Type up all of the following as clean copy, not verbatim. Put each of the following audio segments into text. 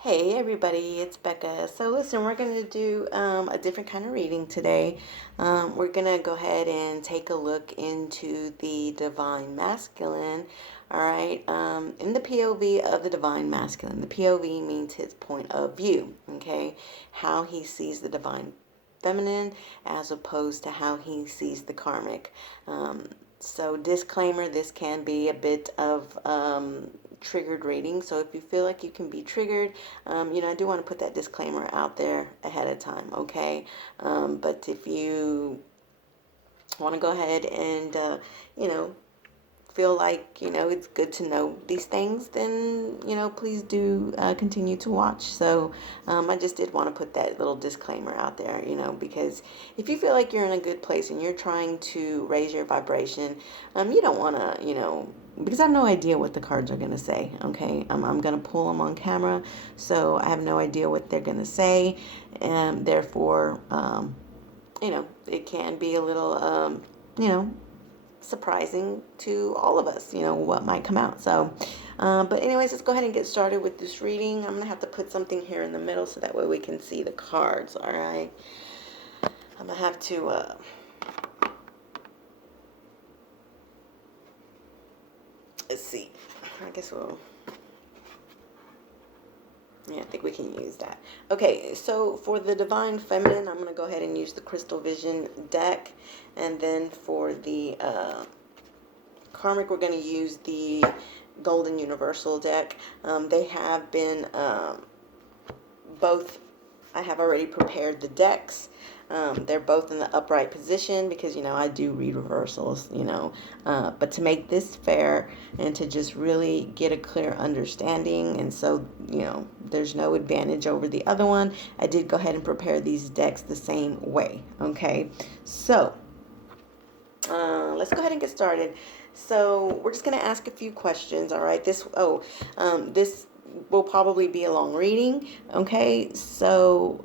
Hey everybody, it's Becca. So listen, we're going to do a different kind of reading today. We're going to go ahead and take a look into the Divine Masculine, all right, in the POV of the Divine Masculine. The POV means his point of view, okay, how he sees the Divine Feminine as opposed to how he sees the Karmic. So disclaimer, this can be a bit of triggered reading. So if you feel like you can be triggered, I do want to put that disclaimer out there ahead of time, okay? But if you want to go ahead and, feel like, it's good to know these things, then, please do continue to watch. So I just did want to put that little disclaimer out there, because if you feel like you're in a good place and you're trying to raise your vibration, you don't want to, because I have no idea what the cards are going to say, okay? I'm going to pull them on camera, so I have no idea what they're going to say, and therefore, it can be a little, surprising to all of us, what might come out. So, but anyways, let's go ahead and get started with this reading. I'm going to have to put something here in the middle so that way we can see the cards, all right? I'm going to have to, let's see. I guess yeah, I think we can use that. Okay, so for the Divine Feminine, I'm going to go ahead and use the Crystal Vision deck. And then for the Karmic, we're going to use the Golden Universal deck. They have been both, I have already prepared the decks. They're both in the upright position because, I do read reversals, but to make this fair and to just really get a clear understanding, and so, there's no advantage over the other one, I did go ahead and prepare these decks the same way, okay? So, let's go ahead and get started. So we're just going to ask a few questions, all right? This will probably be a long reading, okay? So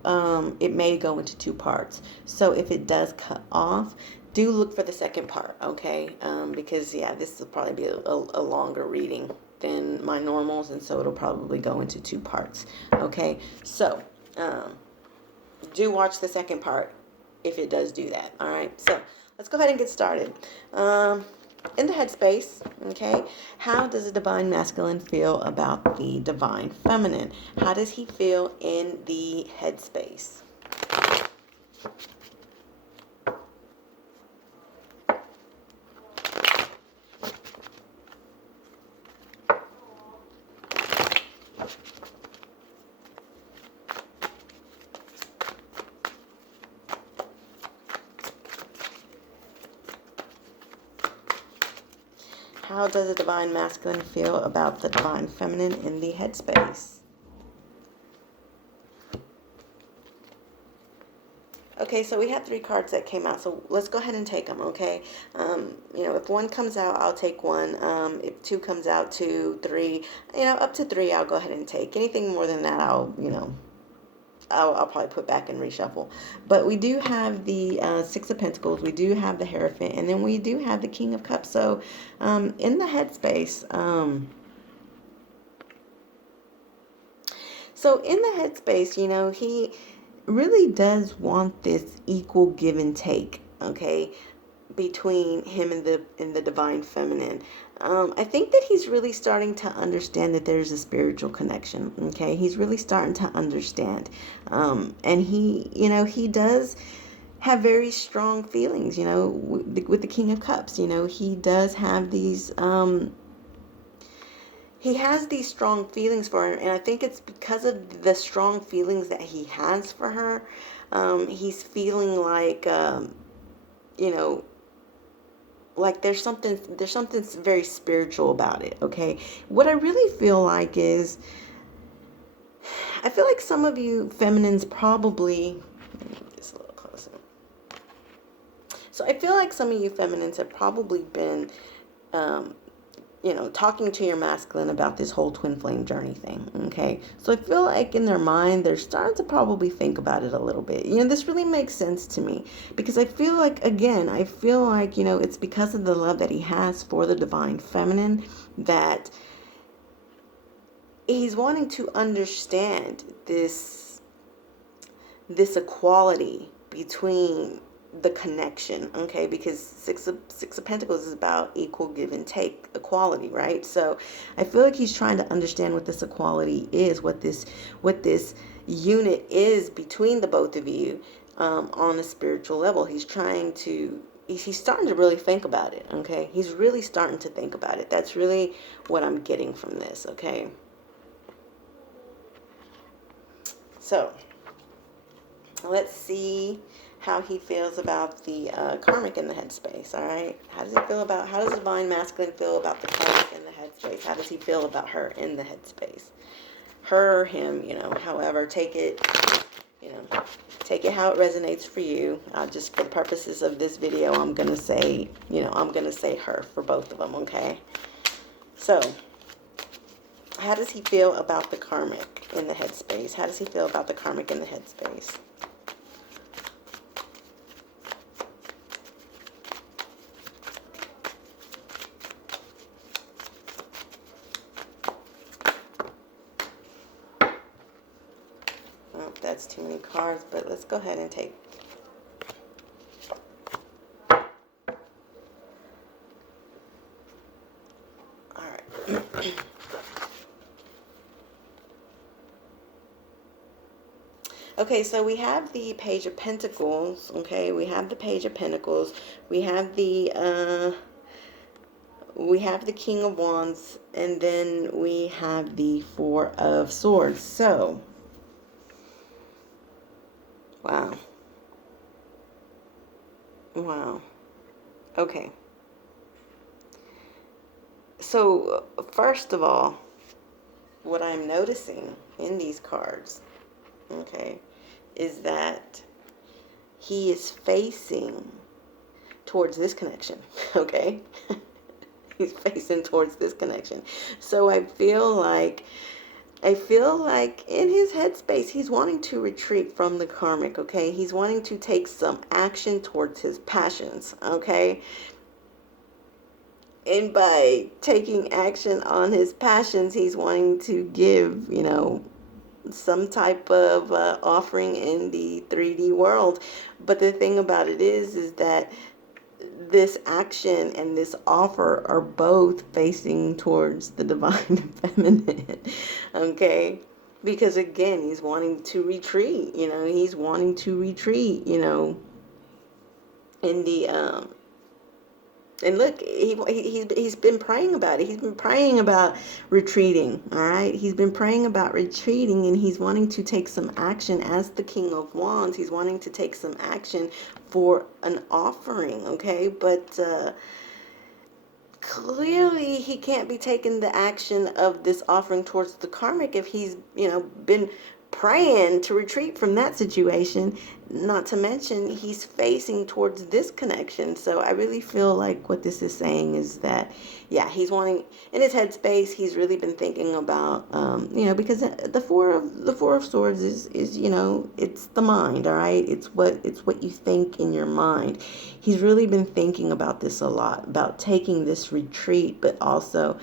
it may go into two parts. So if it does cut off, do look for the second part, okay? Because, yeah, this will probably be a longer reading than my normals, and so it'll probably go into two parts, okay? So do watch the second part if it does do that, all right? So let's go ahead and get started. In the headspace, okay, how does the Divine Masculine feel about the Divine Feminine? How does he feel in the headspace? How does the Divine Masculine feel about the Divine Feminine in the headspace? Okay, so we had three cards that came out, so let's go ahead and take them, okay? If one comes out, I'll take one. If two comes out, two, three, up to three, I'll go ahead and take. Anything more than that, I'll probably put back and reshuffle. But we do have the Six of Pentacles, we do have the Hierophant, and then we do have the King of Cups. So in the headspace, he really does want this equal give and take, okay, between him and the Divine Feminine. I think that he's really starting to understand that there's a spiritual connection, okay? He's really starting to understand. And he does have very strong feelings, with the King of Cups. He does have these, he has these strong feelings for her, and I think it's because of the strong feelings that he has for her. He's feeling like, like there's something very spiritual about it, okay? What I really feel like is, I feel like some of you feminines probably, let me get this a little closer. So I feel like some of you feminines have probably been talking to your masculine about this whole twin flame journey thing, okay? So I feel like in their mind, they're starting to probably think about it a little bit. This really makes sense to me because I feel like, it's because of the love that he has for the Divine Feminine that he's wanting to understand this equality between the connection, okay? Because six of Pentacles is about equal give and take, equality, right? So I feel like he's trying to understand what this equality is, what this unit is between the both of you, on a spiritual level. He's starting to really think about it, okay? He's really starting to think about it. That's really what I'm getting from this, okay? So let's see how he feels about the karmic in the headspace. All right, how does the divine masculine feel about the karmic in the headspace? How does he feel about her in the headspace? Her or him, however, take it how it resonates for you. Just for the purposes of this video, I'm gonna say her for both of them. Okay, so how does he feel about the karmic in the headspace? How does he feel about the karmic in the headspace? That's too many cards, but let's go ahead and take. All right. Okay, so we have the Page of Pentacles. Okay, we have the Page of Pentacles. We have the King of Wands, and then we have the Four of Swords. So, wow. Okay. So, first of all, what I'm noticing in these cards, okay, is that he is facing towards this connection, okay? He's facing towards this connection. So I feel like in his headspace, he's wanting to retreat from the karmic, okay? He's wanting to take some action towards his passions, okay? And by taking action on his passions, he's wanting to give, some type of offering in the 3D world. But the thing about it is that this action and this offer are both facing towards the divine feminine, okay? Because again, he's wanting to retreat, he's wanting to retreat, in the and look, he's been praying about it. He's been praying about retreating, all right? He's been praying about retreating, and he's wanting to take some action as the King of Wands. He's wanting to take some action for an offering, okay? But clearly he can't be taking the action of this offering towards the karmic if he's, been praying to retreat from that situation. Not to mention he's facing towards this connection. So I really feel like what this is saying is that, yeah, he's wanting, in his headspace, he's really been thinking about, because the four of swords is it's the mind, all right? It's what you think in your mind. He's really been thinking about this a lot, about taking this retreat, but also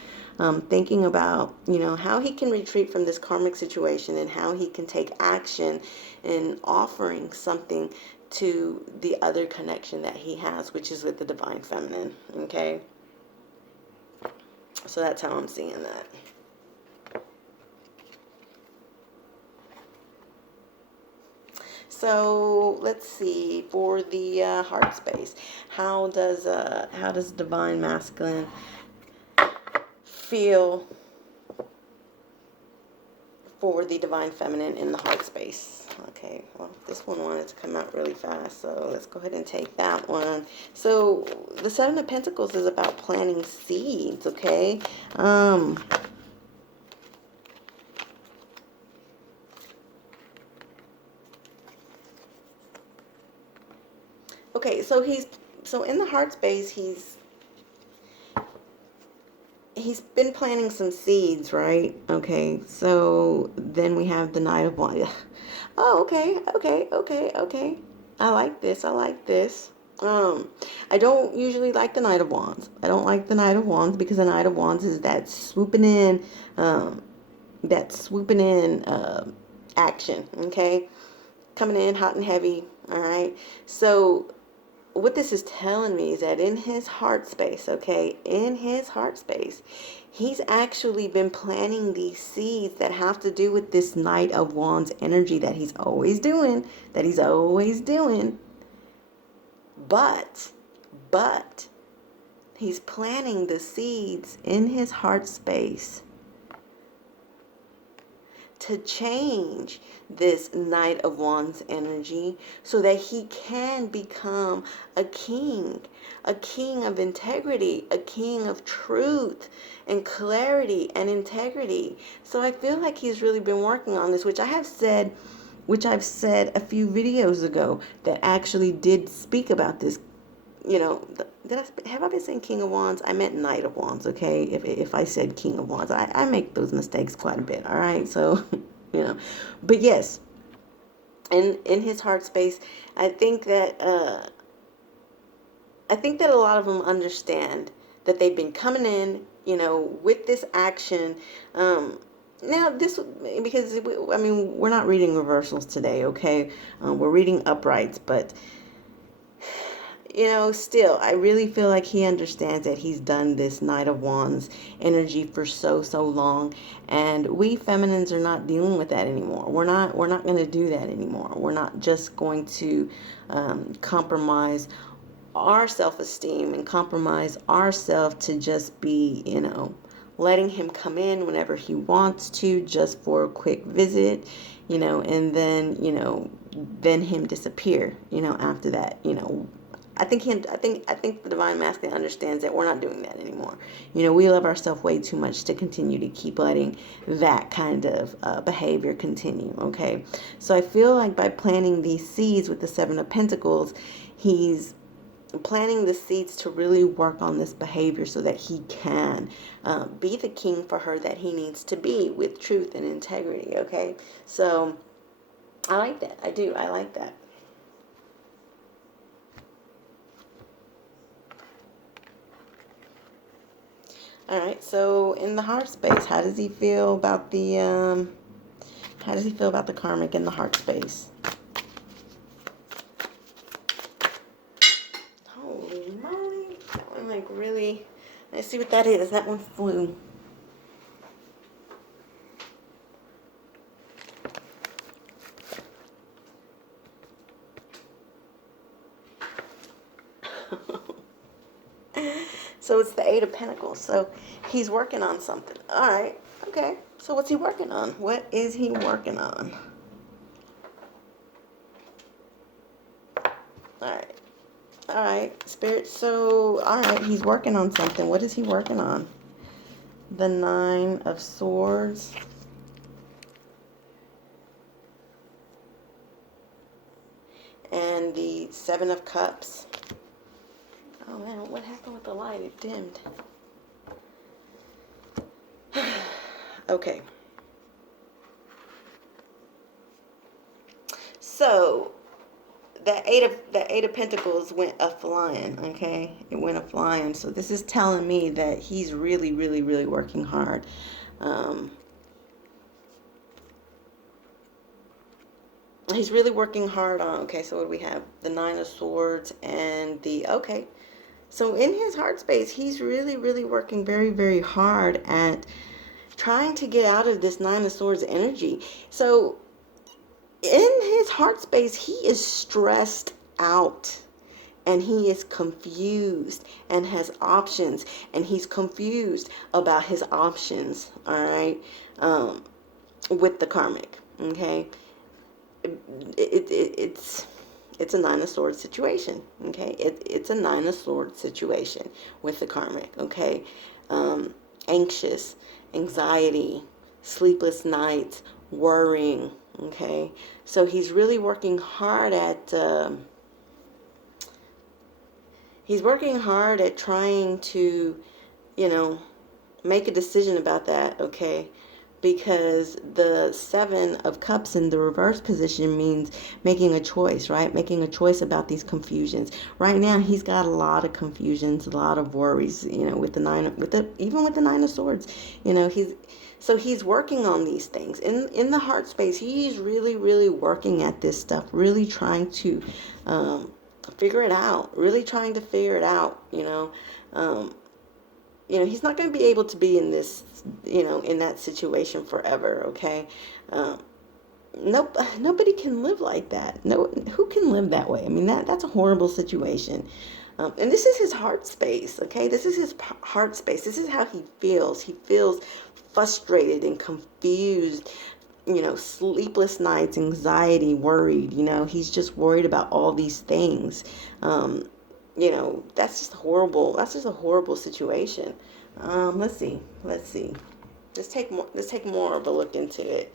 thinking about, how he can retreat from this karmic situation and how he can take action in offering something to the other connection that he has, which is with the divine feminine, okay? So that's how I'm seeing that. So let's see, for the heart space, how does divine masculine feel for the divine feminine in the heart space? Okay, well, this one wanted to come out really fast, so let's go ahead and take that one. So the Seven of Pentacles is about planting seeds, okay? Okay, so in the heart space, he's been planting some seeds, right? Okay, so then we have the Knight of Wands. Oh, okay. I like this. I don't usually like the Knight of Wands. I don't like the Knight of Wands because the Knight of Wands is that swooping in, that swooping in action, okay? Coming in hot and heavy, all right? So what this is telling me is that in his heart space, okay, in his heart space, he's actually been planting these seeds that have to do with this Knight of Wands energy that he's always doing, but he's planting the seeds in his heart space to change this Knight of Wands energy so that he can become a king of integrity, a king of truth and clarity and integrity. So I feel like he's really been working on this, which I've said a few videos ago that actually did speak about this. You know, have I been saying King of Wands? I meant Knight of Wands, okay? If I said King of Wands, I make those mistakes quite a bit, all right? So, you know, but yes, in his heart space, I think that a lot of them understand that they've been coming in, you know, with this action. Now this, because I mean, we're not reading reversals today, okay? We're reading uprights, but you know, still, I really feel like he understands that he's done this Knight of Wands energy for so long, and we feminines are not dealing with that anymore. We're not going to do that anymore. We're not just going to compromise our self-esteem and compromise ourselves to just be, you know, letting him come in whenever he wants to, just for a quick visit, you know, and then, you know, then him disappear, you know, after that, you know. I think the divine masculine understands that we're not doing that anymore. You know, we love ourselves way too much to continue to keep letting that kind of behavior continue. Okay, so I feel like by planting these seeds with the Seven of Pentacles, he's planting the seeds to really work on this behavior so that he can be the king for her that he needs to be, with truth and integrity. Okay, so I like that. I do. I like that. All right, so in the heart space, how does he feel about the karmic in the heart space? Holy moly, that one like really, let's see what that is. That one flew. So it's the Eight of Pentacles. So he's working on something. All right. Okay. So what's he working on? What is he working on? All right. All right. Spirit. So, all right. He's working on something. What is he working on? The Nine of Swords. And the Seven of Cups. Oh man, what happened with the light? It dimmed. Okay. So the eight of Pentacles went a flying. Okay, it went a flying. So this is telling me that he's really working hard. He's really working hard on. Okay, so what do we have? The Nine of Swords and the okay. So in his heart space, he's really working very hard at trying to get out of this Nine of Swords energy. So in his heart space, he is stressed out and he is confused and has options, and he's confused about his options, all right, with the karmic, okay? It's a Nine of Swords situation, okay? It's a Nine of Swords situation with the karmic, okay? Anxious, anxiety, sleepless nights, worrying, okay? So he's really working hard at trying to, you know, make a decision about that, okay? Because the Seven of Cups in the reverse position means making a choice, right? Making a choice about these confusions. Right now, he's got a lot of confusions, a lot of worries, you know, with the even with the Nine of Swords. You know, So he's working on these things in the heart space. He's really, really working at this stuff, really trying to figure it out, really trying to figure it out. He's not going to be able to be in this, in that situation forever. Okay. Nope, nobody can live like that. No, who can live that way? I mean, that's a horrible situation. And this is his heart space, okay? This is his heart space. This is how he feels. He feels frustrated and confused, sleepless nights, anxiety, worried. He's just worried about all these things. That's just horrible. That's just a horrible situation. Let's see. Let's take more of a look into it.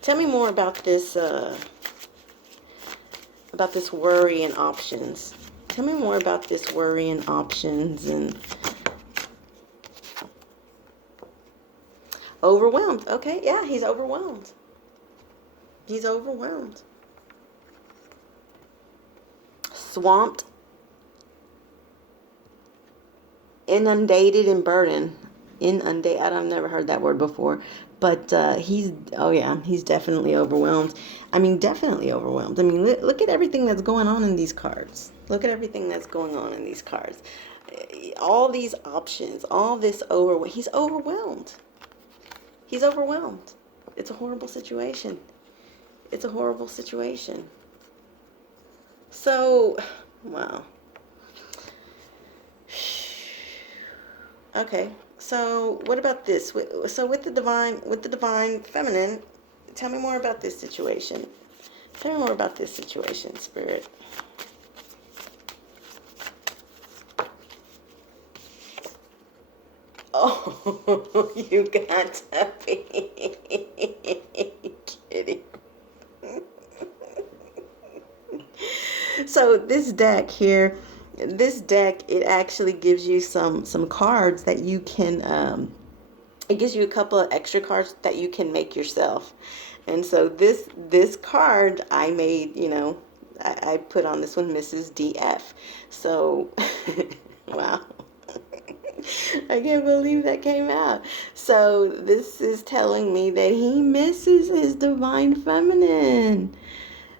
Tell me more about this worry and options. Tell me more about this worry and options and overwhelmed. Okay, yeah, he's overwhelmed. He's overwhelmed. Swamped, inundated, and burdened. I've never heard that word before. But he's definitely overwhelmed. I mean, definitely overwhelmed. I mean, look at everything that's going on in these cards. Look at everything that's going on in these cards. All these options, all this he's overwhelmed. He's overwhelmed. It's a horrible situation. It's a horrible situation. So, wow. Okay. So what about this? So with the divine feminine, tell me more about this situation. Tell me more about this situation, Spirit. Oh, you got to be kidding. So this deck here, it actually gives you some cards that you can it gives you a couple of extra cards that you can make yourself. And so this card I made, I put on this one Mrs. DF. So wow. I can't believe that came out. So this is telling me that he misses his divine feminine.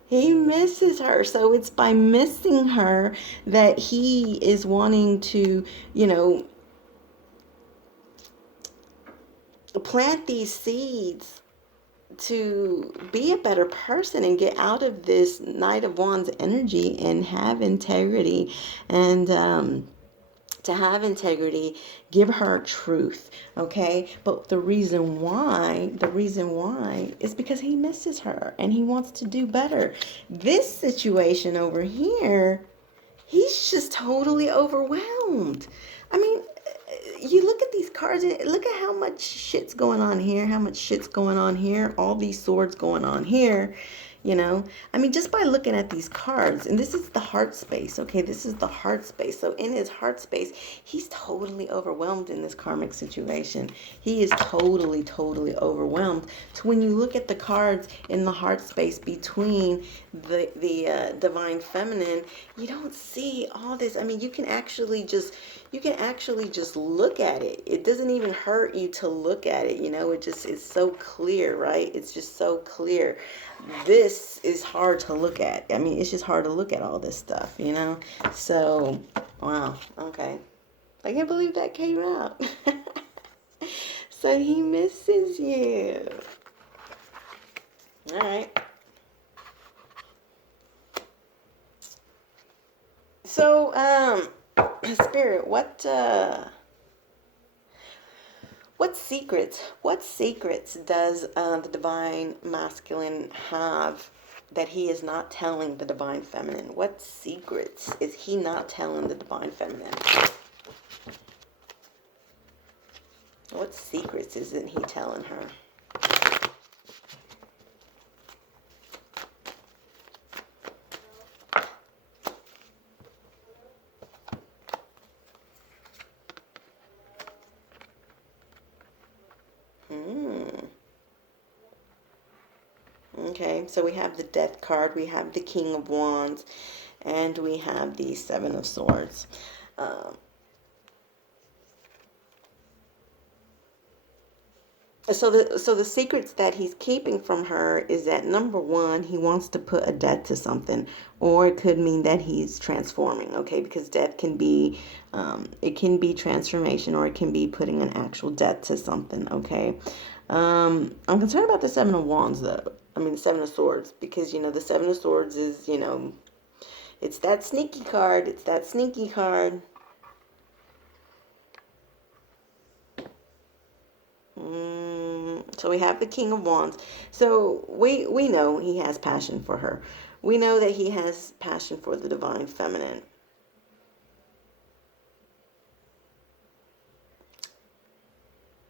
He misses her. So it's by missing her that he is wanting to, plant these seeds to be a better person and get out of this Knight of Wands energy and have integrity and to have integrity, give her truth, okay? But the reason why is because he misses her and he wants to do better. This situation over here, he's just totally overwhelmed. I mean, you look at these cards and look at how much shit's going on here, how much shit's going on here, all these swords going on here. I mean, just by looking at these cards, and this is the heart space, okay? This is the heart space. So in his heart space, he's totally overwhelmed in this karmic situation. He is totally, totally overwhelmed. So when you look at the cards in the heart space between the divine feminine, you don't see all this. I mean, you can actually just look at it. It doesn't even hurt you to look at it. It's so clear, right? It's just so clear. This is hard to look at. I mean, it's just hard to look at all this stuff, So, wow. Okay. I can't believe that came out. So he misses you. All right. So, Spirit, what secrets does the divine masculine have that he is not telling the divine feminine? What secrets is he not telling the divine feminine? What secrets isn't he telling her? Okay, so we have the Death card, we have the King of Wands, and we have the Seven of Swords. So the secrets that he's keeping from her is that, number one, he wants to put a death to something, or it could mean that he's transforming. Okay, because death can be, it can be transformation, or it can be putting an actual death to something. Okay, I'm concerned about the Seven of Wands, though. I mean, the Seven of Swords, because the Seven of Swords is, it's that sneaky card. It's that sneaky card. So we have the King of Wands. So we know he has passion for her. We know that he has passion for the divine feminine.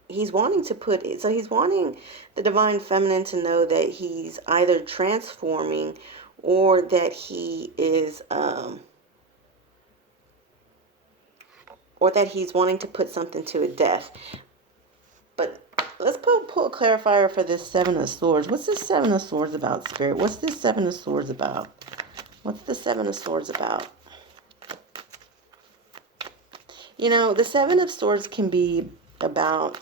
He's wanting to put it, so he's wanting the divine feminine to know that he's either transforming, or that he is or that he's wanting to put something to a death. But let's pull a clarifier for this Seven of Swords. What's this Seven of Swords about, Spirit? What's this Seven of Swords about? What's the Seven of Swords about? The Seven of Swords can be about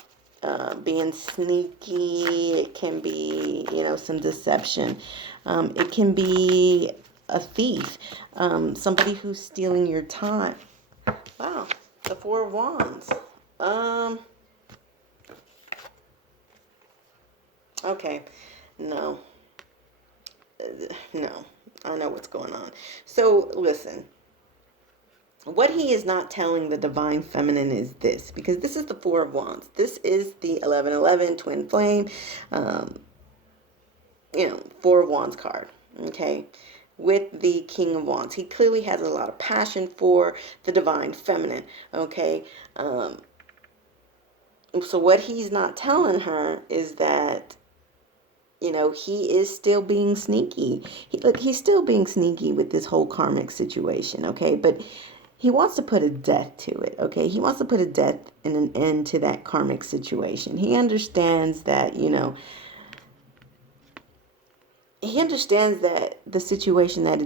being sneaky. It can be, some deception. It can be a thief. Somebody who's stealing your time. Wow. The Four of Wands. Okay. No. No. I know what's going on. So, listen. What he is not telling the divine feminine is this, because this is the Four of Wands. This is the 1111 twin flame, Four of Wands card, okay, with the King of Wands. He clearly has a lot of passion for the divine feminine, okay. So what he's not telling her is that, he is still being sneaky. He's still being sneaky with this whole karmic situation, okay, but he wants to put a death to it, okay? He wants to put a death and an end to that karmic situation. He understands that, he understands that the situation that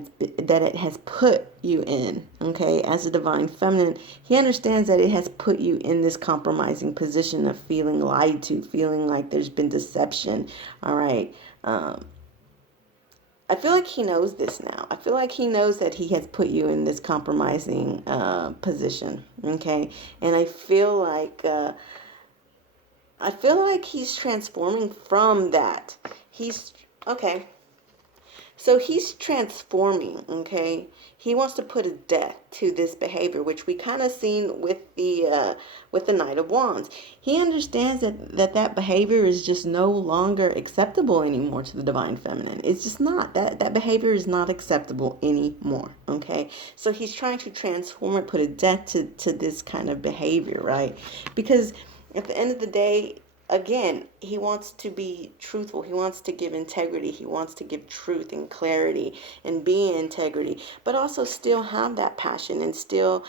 it has put you in, okay, as a divine feminine, he understands that it has put you in this compromising position of feeling lied to, feeling like there's been deception, all right? I feel like he knows this now. I feel like he knows that he has put you in this compromising position, okay? And I feel like he's transforming from that. Okay. So he's transforming, okay? He wants to put a death to this behavior, which we kind of seen with the Knight of Wands. He understands that behavior is just no longer acceptable anymore to the divine feminine. It's just not. That behavior is not acceptable anymore, okay? So he's trying to transform it, put a death to this kind of behavior, right? Because at the end of the day, again, he wants to be truthful. He wants to give integrity. He wants to give truth and clarity and be in integrity, but also still have that passion and still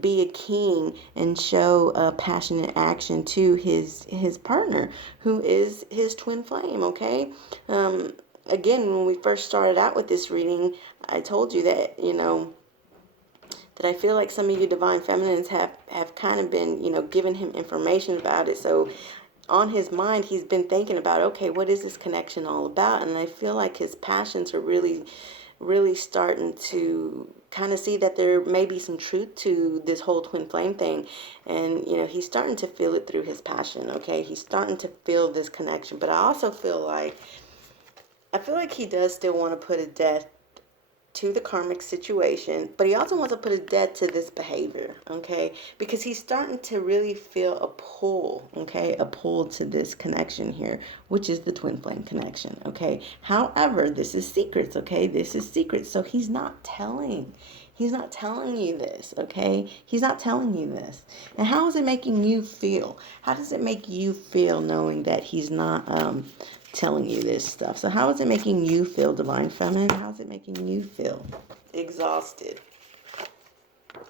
be a king and show passion and action to his partner, who is his twin flame, okay? Again, when we first started out with this reading, I told you that, that I feel like some of you divine feminines have kind of been, giving him information about it. So on his mind, he's been thinking about, okay, what is this connection all about? And I feel like his passions are really, really starting to kind of see that there may be some truth to this whole twin flame thing. And, he's starting to feel it through his passion, okay? He's starting to feel this connection. But I also feel like he does still want to put a death to the karmic situation, but he also wants to put a death to this behavior, okay? Because he's starting to really feel a pull, okay? A pull to this connection here, which is the twin flame connection, okay? However, this is secrets, okay? This is secrets, so he's not telling you this, okay? He's not telling you this. And how is it making you feel? How does it make you feel knowing that he's not telling you this stuff? So how is it making you feel, divine feminine? How is it making you feel? Exhausted.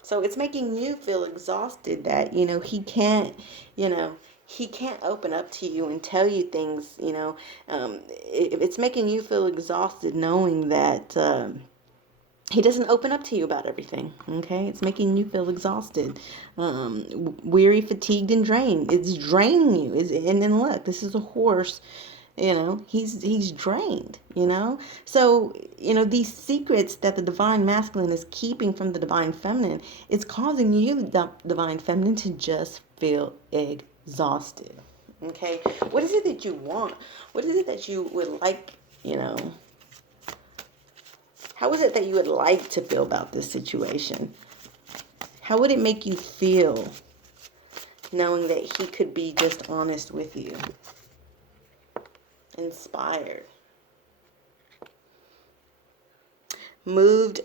So it's making you feel exhausted that, he can't, he can't open up to you and tell you things, it's making you feel exhausted knowing that he doesn't open up to you about everything. Okay, it's making you feel exhausted, weary, fatigued, and drained. It's draining you. And then look, this is a horse. He's drained. So these secrets that the divine masculine is keeping from the divine feminine, it's causing you, the divine feminine, to just feel exhausted. Okay, what is it that you want? What is it that you would like? How is it that you would like to feel about this situation? How would it make you feel knowing that he could be just honest with you? Inspired. Moved,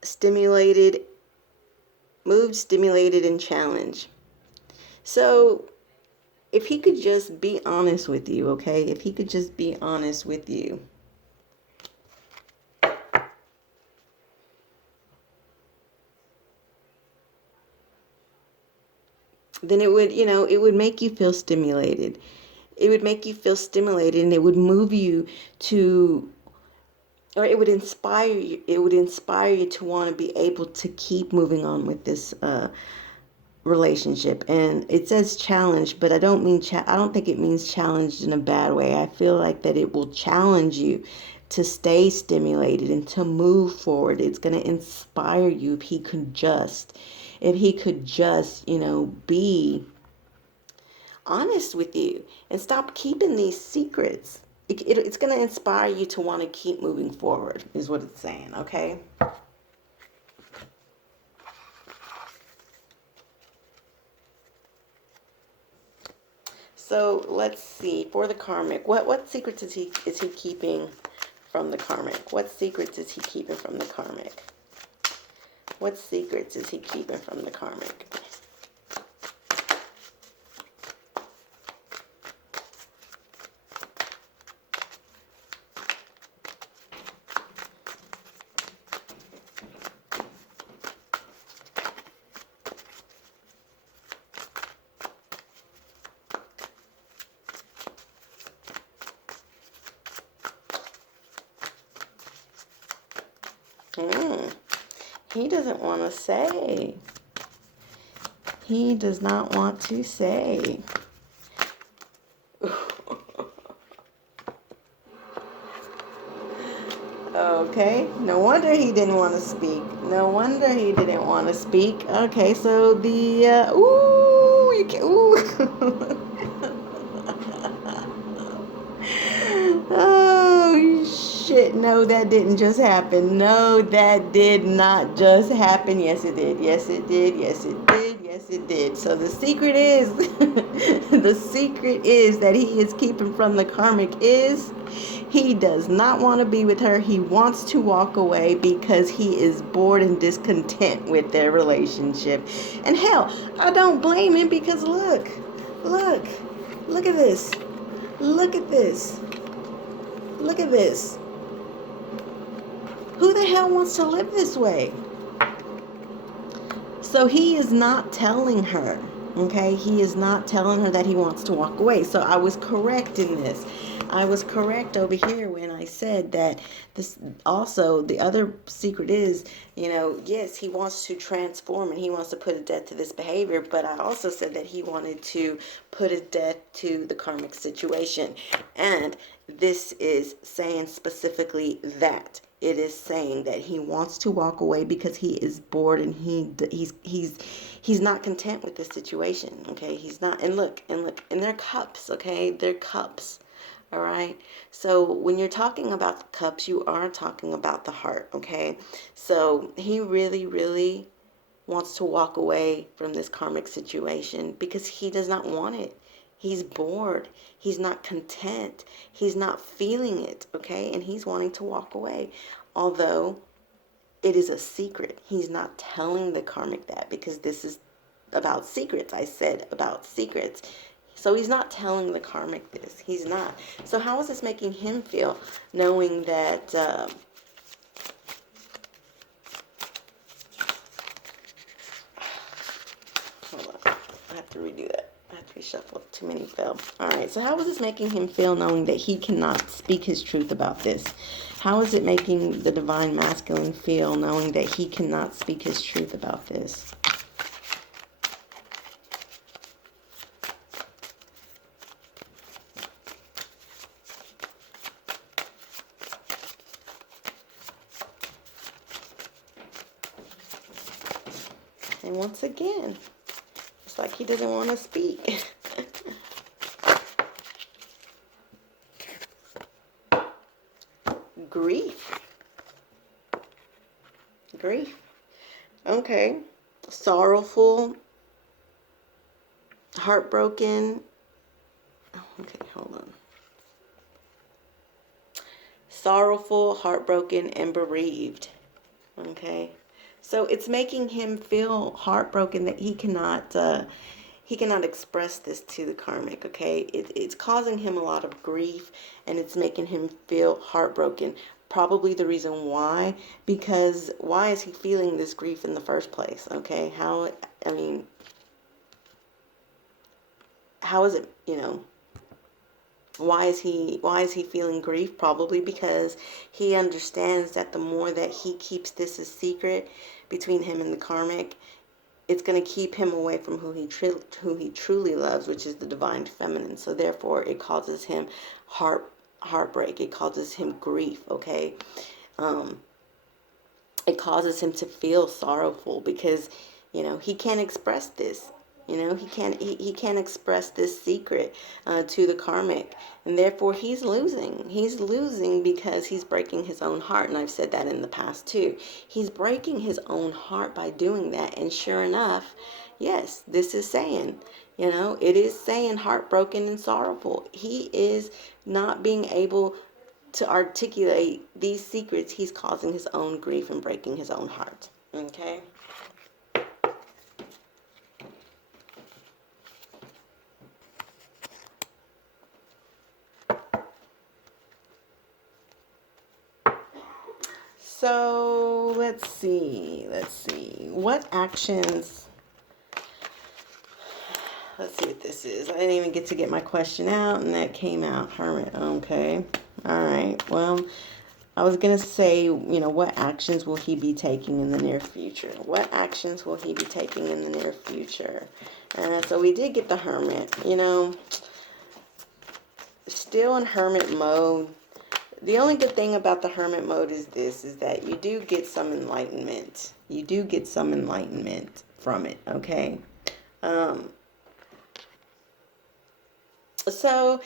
stimulated, and challenged. So, if he could just be honest with you, okay? If he could just be honest with you. Then it would make you feel stimulated. It would make you feel stimulated, and it would move you to, or it would inspire you. It would inspire you to want to be able to keep moving on with this relationship. And it says challenge, but I don't think it means challenged in a bad way. I feel like that it will challenge you to stay stimulated and to move forward. It's going to inspire you if he could just be honest with you and stop keeping these secrets. It's going to inspire you to want to keep moving forward, is what it's saying, okay? So let's see, for the karmic, what secrets is he keeping from the karmic? What secrets is he keeping from the karmic? What secrets is he keeping from the karmic? He doesn't want to say. He does not want to say. Okay, no wonder he didn't want to speak. No wonder he didn't want to speak. Okay, so the, Oh, shit. No, that didn't just happen. No, that did not just happen. Yes, it did. Yes, it did. Yes, it did. Yes, it did. So the secret is, the secret is that he is keeping from the karmic is he does not want to be with her. He wants to walk away because he is bored and discontent with their relationship. And hell, I don't blame him because look at this. Look at this. Look at this. Who the hell wants to live this way? So he is not telling her, okay? He is not telling her that he wants to walk away. So I was correct in this. I was correct over here when I said that this also, the other secret is, yes, he wants to transform and he wants to put a death to this behavior, but I also said that he wanted to put a death to the karmic situation. And this is saying specifically that. It is saying that he wants to walk away because he is bored and he's not content with this situation, okay? He's not. And look, and they're cups, okay? They're cups. All right. So when you're talking about the cups, you are talking about the heart. Okay. So he really, really wants to walk away from this karmic situation because he does not want it. He's bored. He's not content. He's not feeling it. Okay. And he's wanting to walk away. Although it is a secret. He's not telling the karmic that because this is about secrets. I said about secrets. So he's not telling the karmic this. He's not. So how is this making him feel knowing that... hold on. I have to redo that. Reshuffle. Too many fell. All right. So how is this making him feel knowing that he cannot speak his truth about this? How is it making the divine masculine feel knowing that he cannot speak his truth about this? And once again, it's like he doesn't want to speak. Grief. Grief. Okay. Sorrowful. Heartbroken. Okay, hold on. Sorrowful, heartbroken, and bereaved. Okay. So it's making him feel heartbroken that he cannot express this to the karmic. Okay, it's causing him a lot of grief, and it's making him feel heartbroken. Probably the reason why, because why is he feeling this grief in the first place? Okay, how is it, why is he feeling grief? Probably because he understands that the more that he keeps this a secret between him and the karmic, it's going to keep him away from who he truly loves, which is the divine feminine. So therefore it causes him heartbreak. It causes him grief. Okay, it causes him to feel sorrowful because he can't express this. He can't express this secret to the karmic, and therefore he's losing. He's losing because he's breaking his own heart, and I've said that in the past too. He's breaking his own heart by doing that, and sure enough, yes, this is saying, it is saying heartbroken and sorrowful. He is not being able to articulate these secrets. He's causing his own grief and breaking his own heart. Okay. So let's see. What actions? Let's see what this is. I didn't even get to get my question out, and that came out. Hermit. Okay. All right. Well, I was going to say, what actions will he be taking in the near future? What actions will he be taking in the near future? So we did get the Hermit. Still in Hermit mode. The only good thing about the Hermit mode is that you do get some enlightenment. You do get some enlightenment from it, okay? So,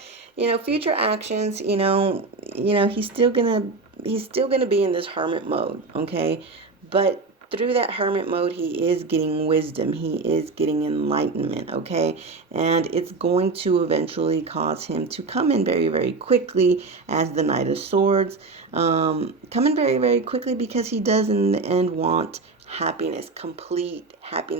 future actions, he's still gonna be in this Hermit mode, okay? But through that Hermit mode, he is getting wisdom. He is getting enlightenment, okay? And it's going to eventually cause him to come in very, very quickly as the Knight of Swords. Come in very, very quickly because he does in the end want happiness, complete happiness.